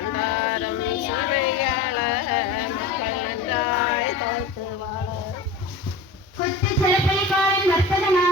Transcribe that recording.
பண்டாரம் சுவையாள மக்கள் நன்றாய் தவிர்த்து வாழ கொத்து சிறப்பை காலை மர்த்ததனா